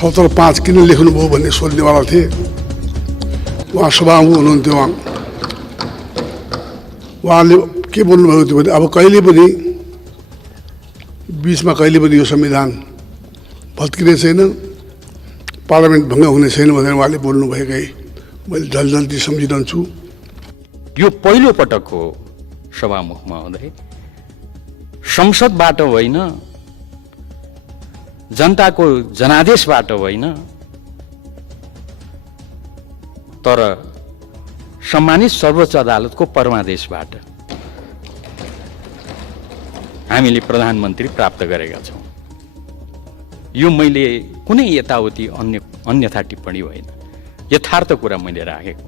76.5 किन लेख्नुभयो भन्ने सोध्नेवाला थिए। उहाँ सभामुख हुनुहुन्थ्यो। उहाँले के बोल्नुभएको थियो भने अब कहिले पनि बिचमा कहिले पनि यो संविधान भत्किने छैन, पार्लियामेन्ट भङ्ग हुने छैन भनेर उहाँले बोल्नुभएकै मैले जल्दी सम्झिरहन्छु। यो पहिलो पटक हो सभामुख महोदय, संसदबाट होइन, जनताको जनादेशबाट होइन, तर सम्मानित सर्वोच्च अदालतको परमादेशबाट हामीले प्रधानमन्त्री प्राप्त गरेका छौँ। यो मैले कुनै यताउति अन्यथा टिप्पणी होइन, यथार्थ कुरा मैले राखेको।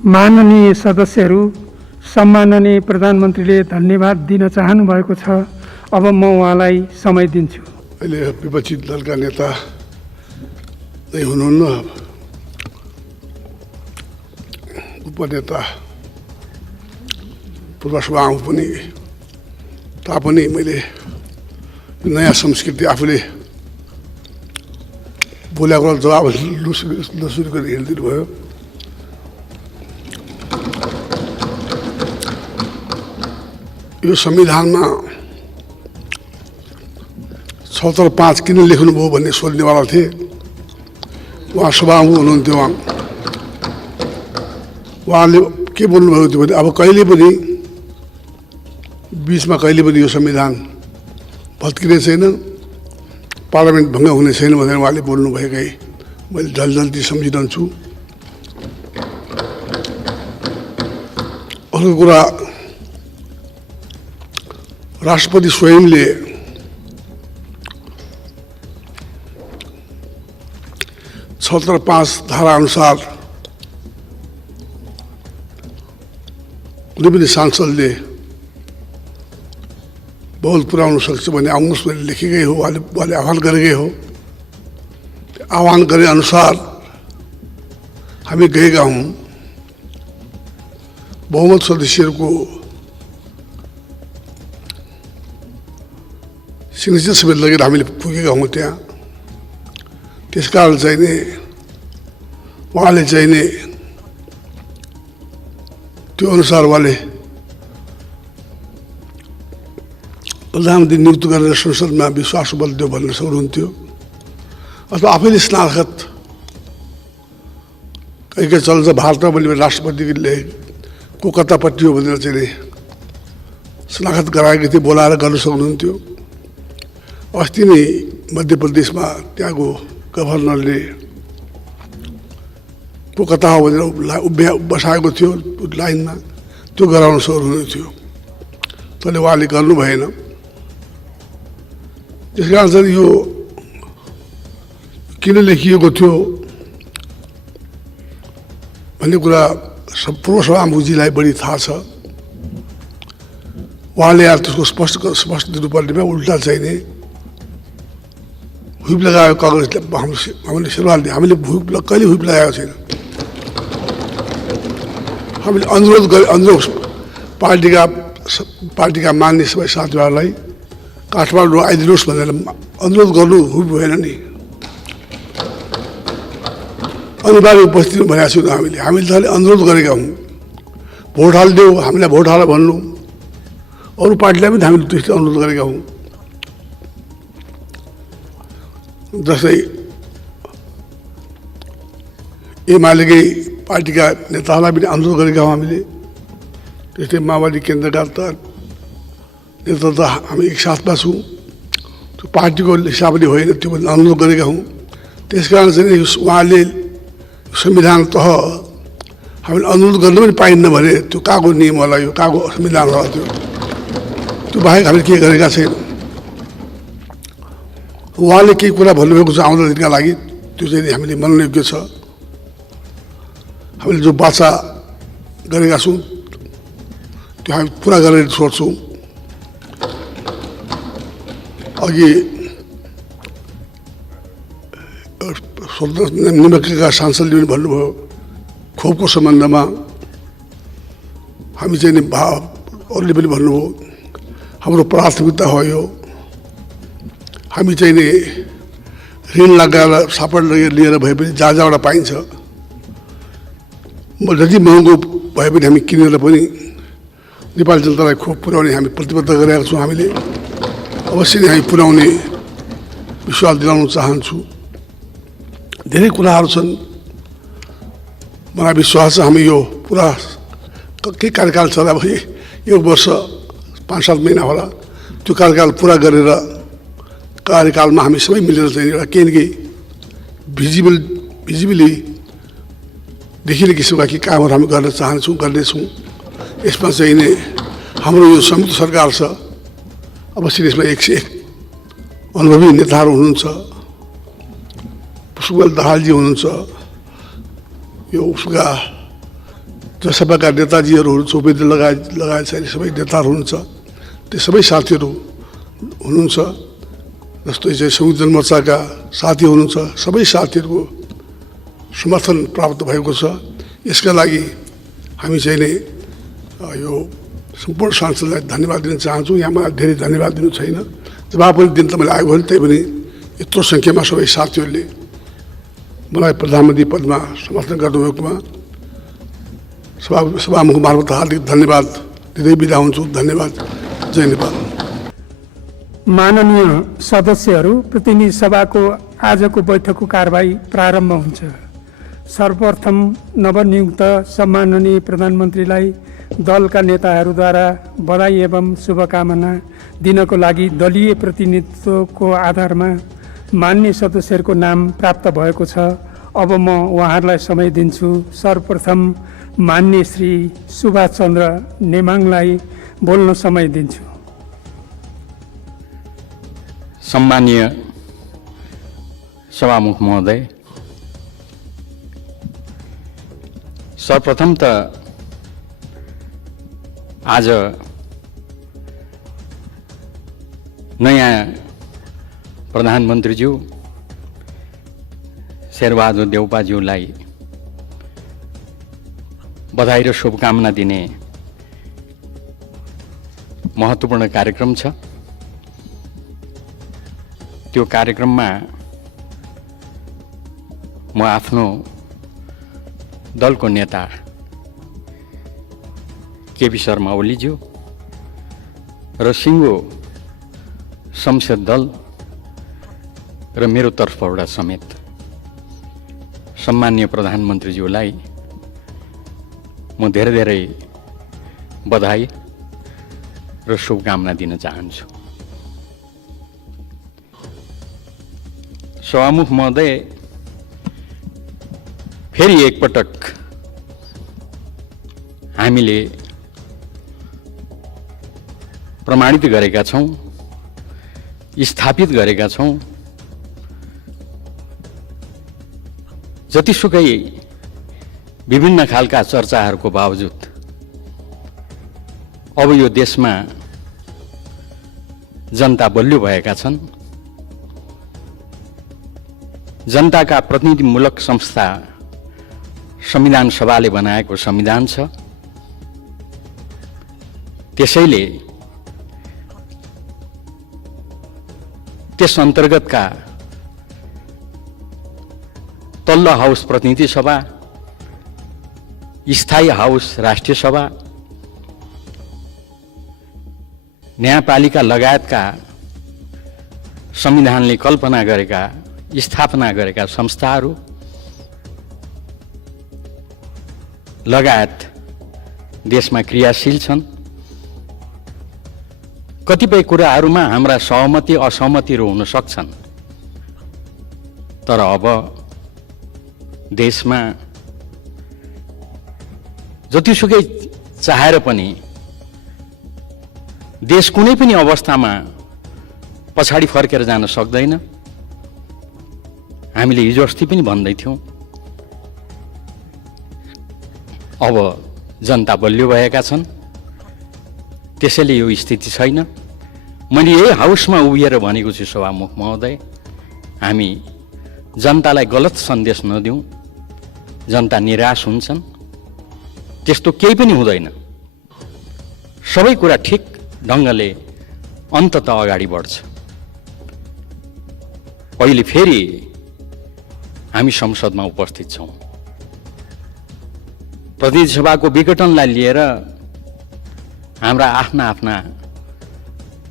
माननीय सदस्यहरू, सम्माननीय प्रधानमन्त्रीले धन्यवाद दिन चाहनु भएको छ। अब म उहाँलाई समय दिन्छु। अहिले विपक्षी दलका नेता नै हुनुहुन्न, उपनेता पूर्व सभामुख पनि तापनि मैले नयाँ संस्कृति आफूले बोलेको जवाब लुसुरी गरेर हेरिदिनु भयो। यो संविधानमा 76.5 किन लेख्नुभयो भन्ने सोध्नेवाला थिए। उहाँ सभामुख हुनुहुन्थ्यो। उहाँले के बोल्नुभएको थियो भने अब कहिले पनि बिचमा कहिले पनि यो संविधान भत्किने छैन, पार्लियामेन्ट भङ्ग हुने छैन भनेर उहाँले बोल्नुभएकै मैले जल्दी सम्झिरहन्छु। अर्को कुरा, राष्ट्रपति स्वयंले सत्र 5 धारा अनुसार कुनै पनि सांसदले बहुत पुर्याउन सक्छ भने आउनुहोस् भने लेखेकै हो, उहाँले आह्वान गरेकै हो। आह्वान गरे अनुसार हामी गएका हौँ। बहुमत सदस्यहरूको सिग्नेचर समेत लगेर हामीले पुगेका हौँ त्यहाँ। त्यसकारण चाहिँ नि उहाँले चाहिँ नि त्यो अनुसार उहाँले प्रधानमन्त्री नियुक्त गरेर संसदमा विश्वास बल दियो भन्न सक्नुहुन्थ्यो, अथवा आफैले स्नाखत कहीँ चल्छ भारतमा पनि राष्ट्रपतिले को कतापट्टि हो भनेर चाहिँ स्नाखत गराएको थियो, बोलाएर गर्न सक्नुहुन्थ्यो। अस्ति नै मध्य प्रदेशमा त्यहाँको गभर्नरले को कता हो भनेर बसाएको थियो लाइनमा, त्यो गराउन सक्नुहुने थियो, तर उहाँले गर्नु भएन। त्यस कारण चाहिँ यो किन लेखिएको थियो भन्ने कुरा पूर्व सभामुखजीलाई बढी थाहा छ। उहाँले यार त्यसको स्पष्ट दिनुपर्नेमा उल्टा चाहिने हुइप लगायो काङ्ग्रेसले। हामीले सुरुवात हामीले कहिले हुइप लगाएको छैन। हामीले अनुरोध गरे, अनुरोध पार्टीका मान्ने सबै साथीहरूलाई काठमाडौँ आइदिनुहोस् भनेर अनुरोध गर्नु हुइप भएन नि, अनिवार्य उपस्थिति भनेको छौँ। हामीले त अनुरोध गरेका हौँ, भोट हालिदेऊ, हामीलाई भोट हाल भन्नु। अरू पार्टीलाई पनि हामीले त्यस्तै अनुरोध गरेका हौँ। जस्तै एमालेकै पार्टीका नेताहरूलाई पनि अनुरोध गरेका हौँ हामीले। त्यस्तै माओवादी केन्द्रका नेता त हामी एकसाथमा छौँ, त्यो पार्टीको हिसाबले होइन, त्यो पनि अनुरोध गरेका हौँ। त्यसकारण चाहिँ उहाँले संविधान तह हामीले अनुरोध गर्नु पनि पाइन्न भने त्यो कहाँको नियम होला, यो कहाँको संविधान होला, त्यो बाहेक हामीले के गरेका छैनौँ। उहाँले केही कुरा भन्नुभएको छ आउँदो दिनका लागि, त्यो चाहिँ हामीले मान्नयोग्य छ। हामीले जो बाचा गरेका छौँ त्यो हामी पुरा गरेर छोड्छौँ। अघि निम्बकेका सांसदले पनि भन्नुभयो खोपको सम्बन्धमा, हामी चाहिँ नि अरूले पनि भन्नुभयो हाम्रो प्राथमिकता हो यो। हामी चाहिँ नि ऋण लगाएर सापट लिएर भए पनि जहाँ जहाँबाट पाइन्छ जति महँगो भए पनि हामी किनेर पनि नेपाली जनतालाई खोप पुर्याउने हामी प्रतिबद्ध गरेका छौँ। हामीले अवश्य नै हामी पुर्याउने विश्वास दिलाउन चाहन्छु। धेरै कुराहरू छन्, मलाई विश्वास छ हामी यो पुरा के कार्यकाल छ अब यो वर्ष 5-7 महिना होला, त्यो कार्यकाल पुरा गरेर कार्यकालमा हामी सबै मिलेर चाहिँ एउटा केही न केही भिजिबली देखिने किसिमका केही कामहरू हामी गर्न चाहन्छौँ, गर्नेछौँ। यसमा चाहिँ नै हाम्रो यो संयुक्त सरकार छ, अवश्य यसमा 101 अनुभवी नेताहरू हुनुहुन्छ। पुष्पकमल दाहालजी हुनुहुन्छ, यो उसका जसपाका नेताजीहरू हुनुहुन्छ, उपेन्द्र लगायत चाहिँ सबै नेताहरू हुनुहुन्छ। त्यो सबै साथीहरू हुनुहुन्छ, जस्तै चाहिँ संयुक्त जनमोर्चाका साथी हुनुहुन्छ। सबै साथीहरूको समर्थन प्राप्त भएको छ। यसका लागि हामी चाहिँ नै यो सम्पूर्ण सांसदलाई धन्यवाद दिन चाहन्छु। यहाँ मलाई धेरै धन्यवाद दिनु छैन, जवाब पनि दिन त मैले आएको होइन, त्यही पनि यत्रो सङ्ख्यामा सबै साथीहरूले मलाई प्रधानमन्त्री पदमा समर्थन गर्नुभएकोमा सभामुख मार्फत हार्दिक धन्यवाद दिँदै बिदा हुन्छु। धन्यवाद। जय नेपाल। माननीय सदस्यहरू, प्रतिनिधि सभाको आजको बैठकको कारबाही प्रारम्भ हुन्छ। सर्वप्रथम नवनियुक्त सम्माननीय प्रधानमन्त्रीलाई दलका नेताहरूद्वारा बधाई एवं शुभकामना दिनको लागि दलीय प्रतिनिधित्वको आधारमा मान्य सदस्यहरूको नाम प्राप्त भएको छ। अब म उहाँहरूलाई समय दिन्छु। सर्वप्रथम मान्य श्री सुभाष चन्द्र नेमाङलाई बोल्न समय दिन्छु। सम्मानीय सभामुख महोदय, सर्वप्रथम त आज नयाँ प्रधानमन्त्रीज्यू शेरबहादुर देउपाज्यूलाई बधाई र शुभकामना दिने महत्त्वपूर्ण कार्यक्रम छ। त्यो कार्यक्रममा म आफ्नो दलको नेता केपी शर्मा ओलीज्यू र सिङ्गो संसद दल र मेरो तर्फबाट समेत सम्माननीय प्रधानमन्त्रीज्यूलाई म धेरै धेरै बधाई र शुभकामना दिन चाहन्छु। सभामुख महोदय, फेरि एकपटक हामीले प्रमाणित गरेका छौँ, स्थापित गरेका छौँ, जतिसुकै विभिन्न खालका चर्चाहरूको बावजुद अब यो देशमा जनता बलियो भएका छन्। जनताका प्रतिनिधिमूलक संस्था संविधान सभाले बनाएको संविधान छ। त्यसैले त्यस अन्तर्गतका तल्लो हाउस प्रतिनिधि सभा, स्थायी हाउस राष्ट्रिय सभा, न्यायपालिका लगायतका संविधानले कल्पना गरेका स्थापना गरेका संस्थाहरू लगायत देशमा क्रियाशील छन्। कतिपय कुराहरूमा हाम्रा सहमति असहमतिहरू हुन सक्छन्, तर अब देशमा जतिसुकै चाहेर पनि देश कुनै पनि अवस्थामा पछाडि फर्केर जान सक्दैन। हामीले हिजो अस्ति पनि भन्दै थियौँ, अब जनता बलियो भएका छन्, त्यसैले यो स्थिति छैन। मैले यही हाउसमा उभिएर भनेको छु, सभामुख महोदय, हामी जनतालाई गलत सन्देश नदिउँ। जनता निराश हुन्छन्, त्यस्तो केही पनि हुँदैन। सबै कुरा ठिक ढङ्गले अन्ततः अगाडि बढ्छ। अहिले फेरि हामी संसदमा उपस्थित छौँ। प्रतिनिधि सभाको विघटनलाई लिएर हाम्रा आफ्ना आफ्ना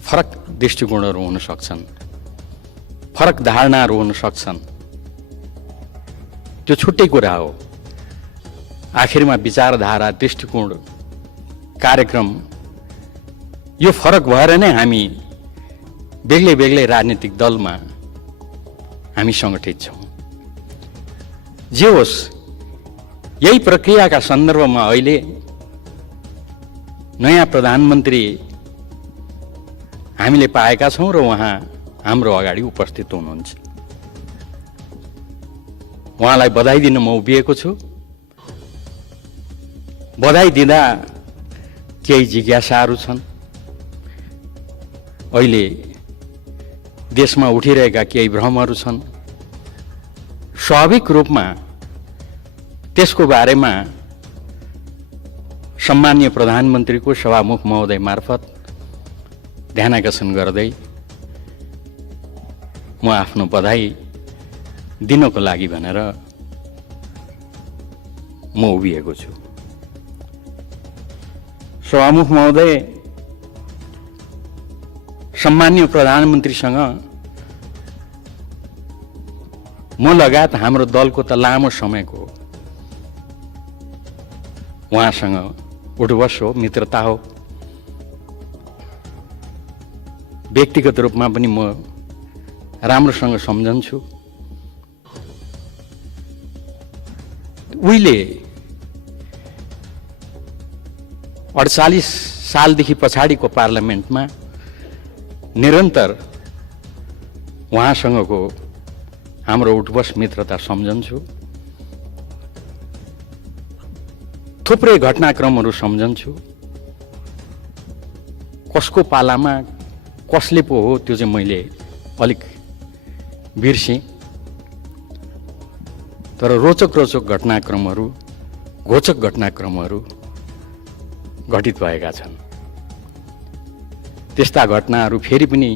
फरक दृष्टिकोणहरू हुन सक्छन्, फरक धारणाहरू हुन सक्छन्। त्यो छुट्टै कुरा हो। आखिरमा विचारधारा, दृष्टिकोण, कार्यक्रम यो फरक भएर नै हामी बेग्लै बेग्लै राजनीतिक दलमा हामी सङ्गठित छौँ। जे होस्, यही प्रक्रियाका सन्दर्भमा अहिले नयाँ प्रधानमन्त्री हामीले पाएका छौँ र उहाँ हाम्रो अगाडि उपस्थित हुनुहुन्छ। उहाँलाई बधाई दिन म उभिएको छु। बधाई दिँदा केही जिज्ञासाहरू छन्। अहिले देशमा उठिरहेका केही भ्रमहरू छन्। स्वाभाविक रूपमा त्यसको बारेमा सम्माननीय प्रधानमन्त्रीको सभामुख महोदय मार्फत ध्यानाकर्षण गर्दै म आफ्नो बधाई दिनको लागि भनेर म उभिएको छु। सभामुख महोदय, सम्माननीय प्रधानमन्त्रीसँग म लगायत हाम्रो दलको त लामो समयको उहाँसँग उठबस हो, मित्रता हो। व्यक्तिगत रूपमा पनि म राम्रोसँग सम्झन्छु। उहिले 48 सालदेखि पछाडिको पार्लियामेन्टमा निरन्तर उहाँसँगको हाम्रो उठबस मित्रता सम्झन्छु। थुप्रै घटनाक्रमहरू सम्झन्छु। कसको पालामा कसले पो हो त्यो चाहिँ मैले अलिक बिर्सेँ। तर रोचक घटनाक्रमहरू, घोचक घटनाक्रमहरू घटित भएका छन्। त्यस्ता घटनाहरू फेरि पनि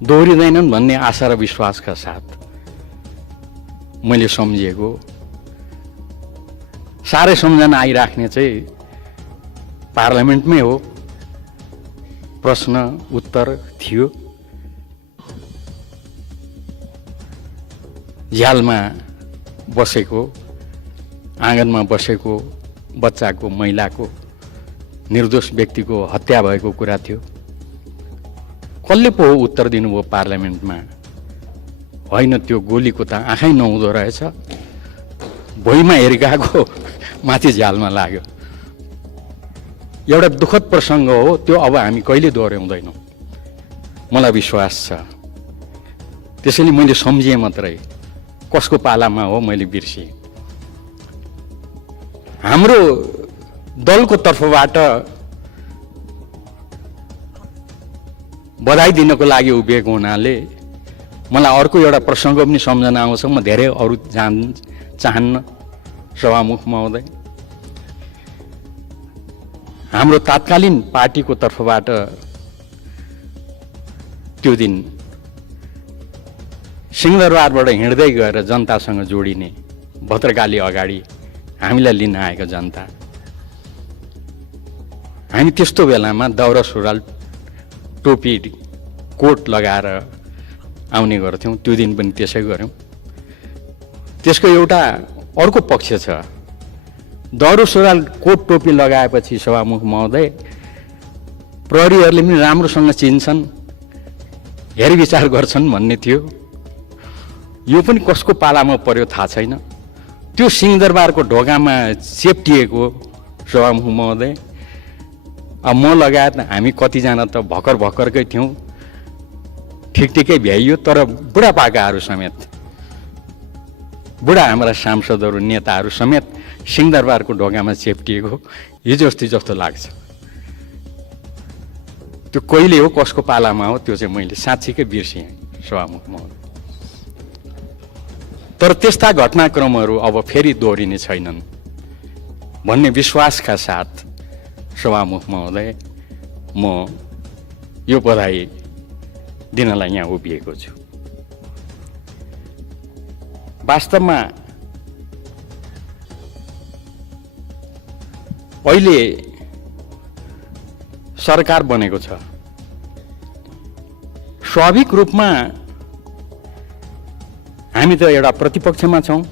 दोहोरिँदैनन् भन्ने आशा र विश्वासका साथ मैले सम्झिएको। साह्रै सम्झना आइराख्ने चाहिँ पार्लियामेन्टमै हो। प्रश्न उत्तर थियो। झ्यालमा बसेको, आँगनमा बसेको बच्चाको, महिलाको, निर्दोष व्यक्तिको हत्या भएको कुरा थियो। कसले पो उत्तर दिनुभयो पार्लियामेन्टमा? होइन, त्यो गोलीको त आँखै नहुँदो रहेछ, भुइँमा हेरिरहेको माथि झ्यालमा लाग्यो। एउटा दुःखद प्रसङ्ग हो त्यो। अब हामी कहिले दोहोऱ्याउँदैनौँ, मलाई विश्वास छ। त्यसैले मैले सम्झेँ मात्रै, कसको पालामा हो मैले बिर्सेँ। हाम्रो दलको तर्फबाट बधाई दिनको लागि उभिएको हुनाले मलाई अर्को एउटा प्रसङ्ग पनि सम्झना आउँछ। म धेरै अरू चाहन्न। सभामुख महोदय, हाम्रो तात्कालीन पार्टीको तर्फबाट त्यो दिन सिंहदरबारबाट हिँड्दै गएर जनतासँग जोडिने, भद्रकाली अगाडि हामीलाई लिन आएको जनता, हामी त्यस्तो बेलामा दौरा सुरुवाल, टोपी, कोट लगाएर आउने गर्थ्यौँ। त्यो दिन पनि त्यसै गऱ्यौँ। त्यसको एउटा अर्को पक्ष छ। दौरा सुरुवाल, कोट, टोपी लगाएपछि सभामुख महोदय, प्रहरीहरूले पनि राम्रोसँग चिन्छन्, हेरविचार गर्छन् भन्ने थियो। यो पनि कसको पालामा पर्यो थाहा छैन। त्यो सिंहदरबारको ढोकामा चेप्टिएको सभामुख महोदय, अब म लगायत हामी कतिजना त भर्खरकै थियौँ, ठिकै भ्याइयो। तर बुढापाकाहरू समेत, बुढा हाम्रा सांसदहरू, नेताहरू समेत सिंहदरबारको ढोकामा चेप्टिएको हिजो अस्ति जस्तो लाग्छ। त्यो कहिले हो, कसको पालामा हो, त्यो चाहिँ मैले साँच्चीकै बिर्सेँ सभामुख महोदय। तर त्यस्ता घटनाक्रमहरू अब फेरि दोहोरिने छैनन् भन्ने विश्वासका साथ सभामुख महोदय, म यो बधाई दिनलाई यहाँ उभिएको छु। वास्तवमा अहिले सरकार बनेको छ। स्वाभाविक रूपमा हामी त एउटा प्रतिपक्षमा छौँ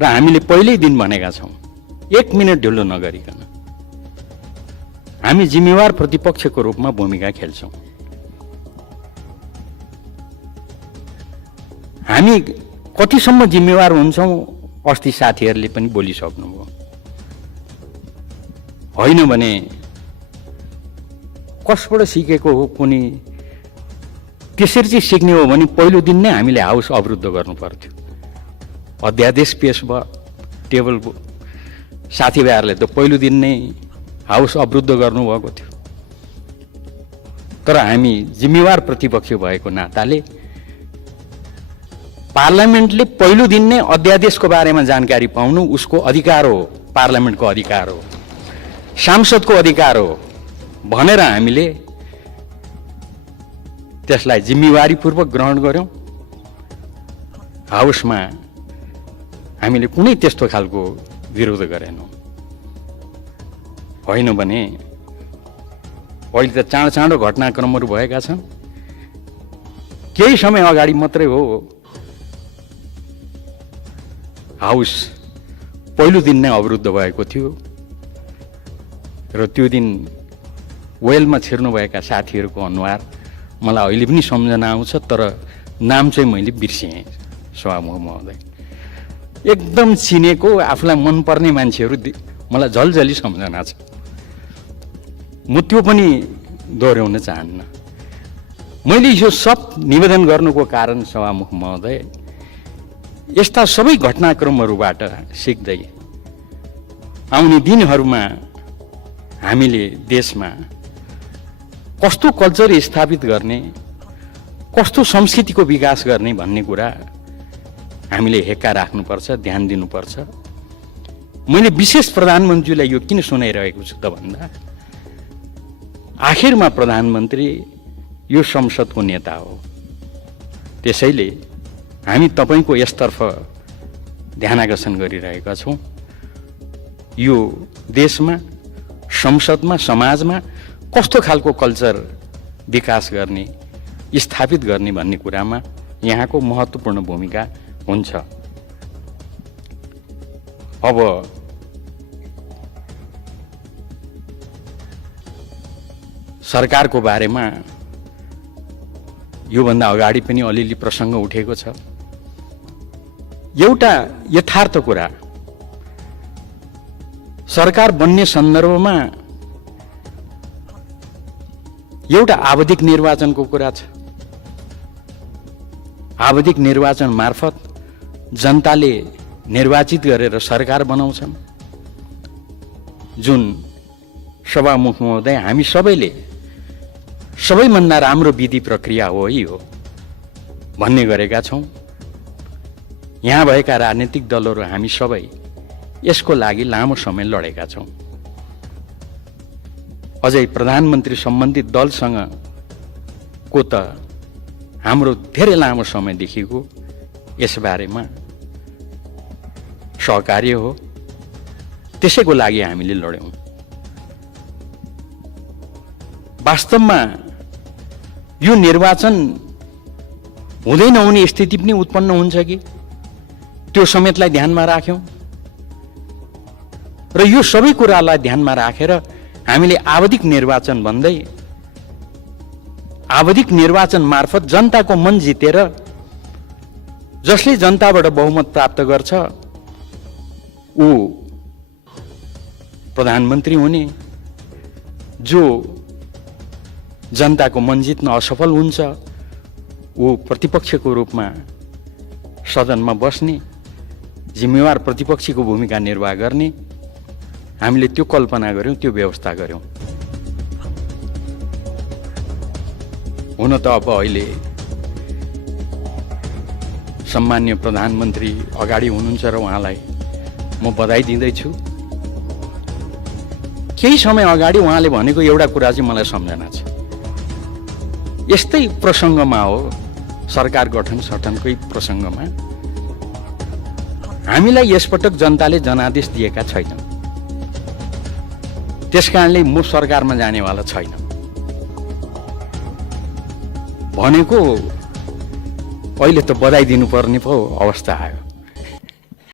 र हामीले पहिल्यै दिन भनेका छौँ, 1 मिनट ढिलो नगरिकन हामी जिम्मेवार प्रतिपक्षको रूपमा भूमिका खेल्छौँ। हामी कतिसम्म जिम्मेवार हुन्छौँ अस्ति साथीहरूले पनि बोलिसक्नुभयो। होइन भने कसबाट सिकेको हो कुनै, त्यसरी चाहिँ सिक्ने हो भने पहिलो दिन नै हामीले हाउस अवरुद्ध गर्नु पर्थ्यो। अध्यादेश पेश भयो, टेबल साथीभाइहरूले त पहिलो दिन नै हाउस अवरुद्ध गर्नुभएको थियो। तर हामी जिम्मेवार प्रतिपक्ष भएको नाताले पार्लियामेन्टले पहिलो दिन नै अध्यादेशको बारेमा जानकारी पाउनु उसको अधिकार हो, पार्लियामेन्टको अधिकार हो, सांसदको अधिकार हो भनेर हामीले त्यसलाई जिम्मेवारीपूर्वक ग्रहण गर्यौं। हाउसमा हामीले कुनै त्यस्तो खालको विरोध गरेनौं। होइन भने अहिले त चाँडो घटनाक्रमहरू भएका छन्। केही समय अगाडि मात्रै हो हाउस पहिलो दिन नै अवरुद्ध भएको थियो र त्यो दिन वेलमा छिर्नुभएका साथीहरूको अनुहार मलाई अहिले पनि सम्झना आउँछ, तर नाम चाहिँ मैले बिर्सेँ। सभामुख महोदय एकदम चिनेको आफूलाई मनपर्ने मान्छेहरू मलाई झलझली सम्झना छ। म त्यो पनि दोहोऱ्याउन चाहन्न। मैले यो सब निवेदन गर्नुको कारण सभामुख महोदय, यस्ता सबै घटनाक्रमहरूबाट सिक्दै आउने दिनहरूमा हामीले देशमा कस्तो कल्चर स्थापित गर्ने, कस्तो संस्कृतिको विकास गर्ने भन्ने कुरा हामीले हेक्का राख्नुपर्छ, ध्यान दिनुपर्छ। मैले विशेष प्रधानमन्त्रीलाई यो किन सुनाइरहेको छु त भन्दा, आखिरमा प्रधानमन्त्री यो संसदको नेता हो। त्यसैले हामी तपाईको यसतर्फ ध्यानाकर्षण गरिरहेका छौँ। यो देशमा, संसदमा, समाजमा कस्तो खालको कल्चर विकास गर्ने, स्थापित गर्ने भन्ने कुरामा यहाँको महत्त्वपूर्ण भूमिका हुन्छ। अब सरकारको बारेमा योभन्दा अगाडि पनि अलिअलि प्रसङ्ग उठेको छ। एउटा यथार्थ कुरा, सरकार बन्ने सन्दर्भमा एउटा आवधिक निर्वाचनको कुरा छ। आवधिक निर्वाचन मार्फत जनताले निर्वाचित गरेर सरकार बनाउँछन्, जुन सभामुख महोदय हामी सबैले सबैभन्दा राम्रो विधि प्रक्रिया हो यो भन्ने गरेका छौँ। यहाँ भएका राजनीतिक दलहरू हामी सबै यसको लागि लामो समय लडेका छौँ। अझै प्रधानमन्त्री सम्बन्धित दलसँग को त हाम्रो धेरै लामो समयदेखिको यसबारेमा सहकार्य हो। त्यसैको लागि हामीले लड्यौँ। वास्तवमा यो निर्वाचन हुँदै नहुने स्थिति पनि उत्पन्न हुन्छ कि त्यो समेतलाई ध्यानमा राख्यौँ र यो सबै कुरालाई ध्यानमा राखेर हामीले आवधिक निर्वाचन भन्दै आवधिक निर्वाचन मार्फत जनताको मन जितेर जसले जनताबाट बहुमत प्राप्त गर्छ ऊ प्रधानमन्त्री हुने, जो जनताको मन जित्न असफल हुन्छ ऊ प्रतिपक्षको रूपमा सदनमा बस्ने, जिम्मेवार प्रतिपक्षीको भूमिका निर्वाह गर्ने। हामीले त्यो कल्पना गर्यौं, त्यो व्यवस्था गर्यौं। हुन त अब अहिले सम्मान्य प्रधानमन्त्री अगाडि हुनुहुन्छ र उहाँलाई म बधाई दिँदैछु। केही समय अगाडि उहाँले भनेको एउटा कुरा चाहिँ मलाई सम्झना छ। यस्तै प्रसङ्गमा हो, सरकार गठनकै प्रसङ्गमा हामीलाई यसपटक जनताले जनादेश दिएका छैनन्। त्यसकारणले म सरकारमा जानेवाला छैन भनेको अहिले त बधाई दिनुपर्ने पो अवस्था आयो।